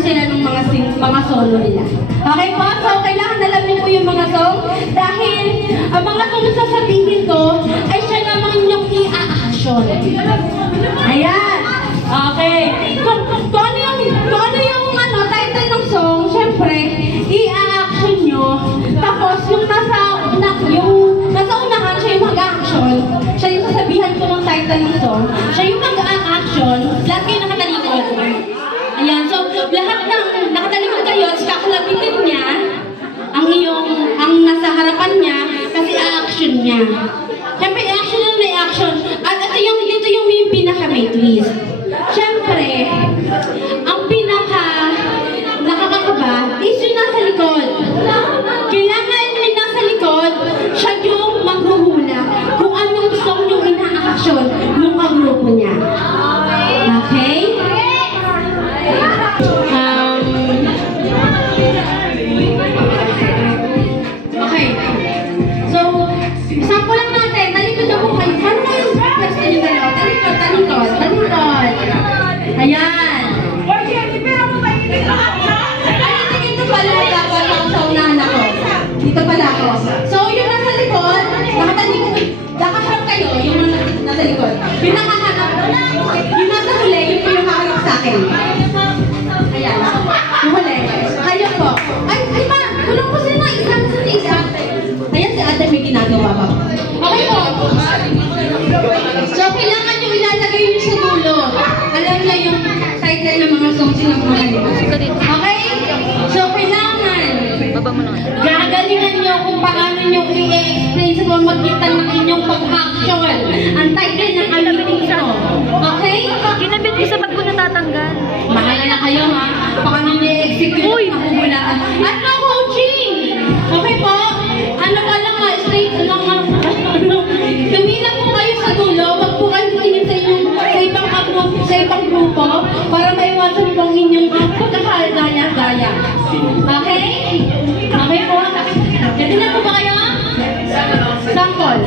sila ng mga solo nila. Okay po? So, kailangan alam niyo po yung mga song dahil ang mga song na sasabihin ko ay siya naman yung i-a-action. Ayan. Okay. Kung ano yung title ng song, syempre, i-a-action nyo. Tapos, yung nasa unahan, siya yung mag-a-action. Siya yung sasabihan ko ng title ng song. Siya yung mag-a-action. Lahat kayo nakatalikod. Ayan. So, lahat ng nakatalikod kayo, kakalabitin niya ang nasa harapan niya kasi a-action niya. Siyempre, i-action na i-action. At dito yung pinaka-may twist. Siyempre, ang nakakakaba is yung nasa likod. Kailangan yung nasa likod, siya yung maghuhula kung anong song yung ina-action ng kagrupo niya. Okay? Okay. So, sample lang natin. Talikod na po kayo. Paano na yung pwesto niyo dalawa? Talikod. Ayan. Ito pala dapat ako sa unahan ako. Dito pala ako. So, yung nasa likod, nakaharap kayo, yung nasa likod. Yung nakaharap, yung nasa huli, yung po yung haharap sa akin. Ayan. Yung huli. Kayo po. Ay ma! Kulong po sila. Isa. Ayan si ate may ginagawa pa. Okay po. So, kailangan yung ilalagay yung sa dulo. Alam niya yung title ng mga songs ng mga libro. Okay? So, kailangan gagalingan nyo kung paano nyo i-explain sa pamagitan ng inyong pag-action ang title ng alibing ito. Okay? Kinabit ko sa ba't ko natatanggal? Mahala na kayo ha. Paano nyo i-execute ang kahulaan. At no coaching! Okay po? Ano ka lang ha? Straight lang ha? Tumilang po kayo sa dulo. Wag po kayo tingin sa ibang grupo para maiwasan po ang inyong pagkakagaya-gaya. Okay? Okay po? Kasi na po ba kayo? Sample.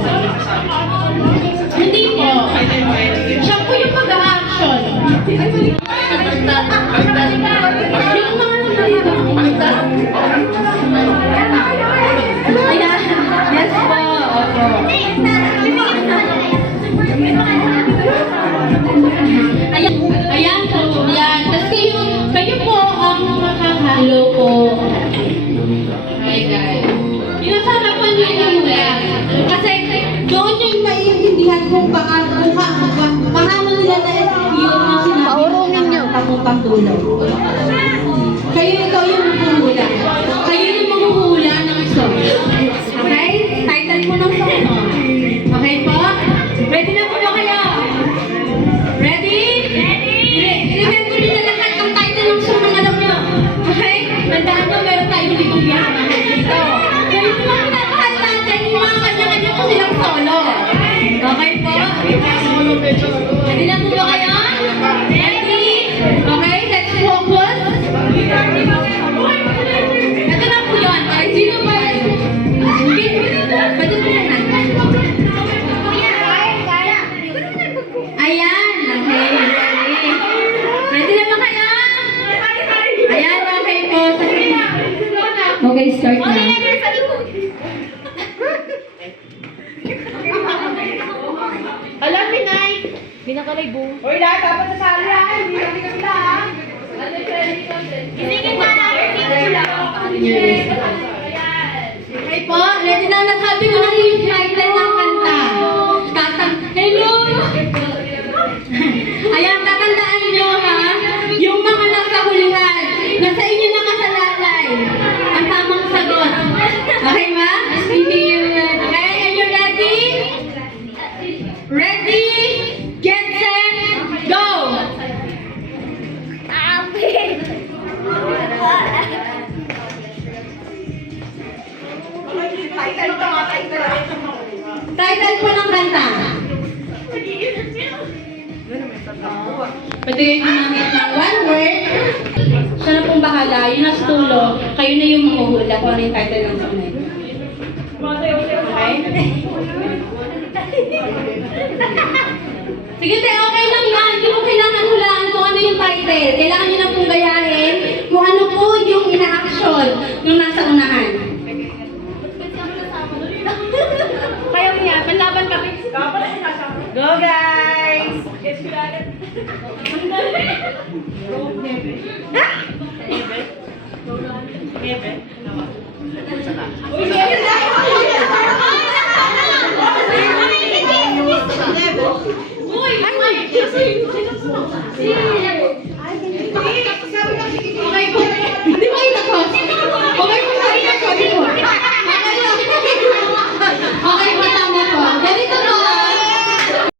Hindi po. Siya po yung pag-action. Yung mga nandito. Ayan. Yes po. Opo. Ayan po. Ayan. Tapos kayo po ang makakalo po. Hi guys. Yung nasa harapan nyo yung hula. Kasi doon yung maiintindihan kung paano nila na-execute yung sinabi ng taputang dulo. Ikaw yung maghuhula. Kayo yung maghuhula ng song. Okay? Title mo ng song mo. Okay po? Ready na po ba kayo? Ready? I-remember nyo na lahat ang title ng song ng alam nyo. Okay? Tandaan nyo, meron tayong bibigyan. So, kayo po ang pinapahal natin yung mga kanya-kanya po silang solo. Okay po? Ready na po ba kayo? Ready? Okay, let's focus. Ito na po yun. Okay, sino ba? Pwede po na. Ayan. Okay, ready. Ready na ba kayo? Ayan, okay po. Okay, start na. Alam, Pinay! Binakalay boom. Uy, lahat dapat nasali ha. Hindi natin kami lahat. Isingin na natin. Okay po, ready na. Nasabi ko na yung title ng kanta. Hello! Ayan, tatandaan nyo ha, yung mga nasa hulihan, nasa inyo nakasalalay. Ang tamang sagot. Okay ba? Hindi yun. Okay, are you ready? Ready? Get set, go! Title po ng kanta. Patigay ko ng one word. Siya na pong bahala. Yun ang tulo. Kayo na yung mahuhula kung ano yung title ng song na ito. Okay? Sige, te, okay lang yan. Hindi mo kailangan hulaan kung ano yung title. Kailangan nyo na pong gayahin Go guys! Uy!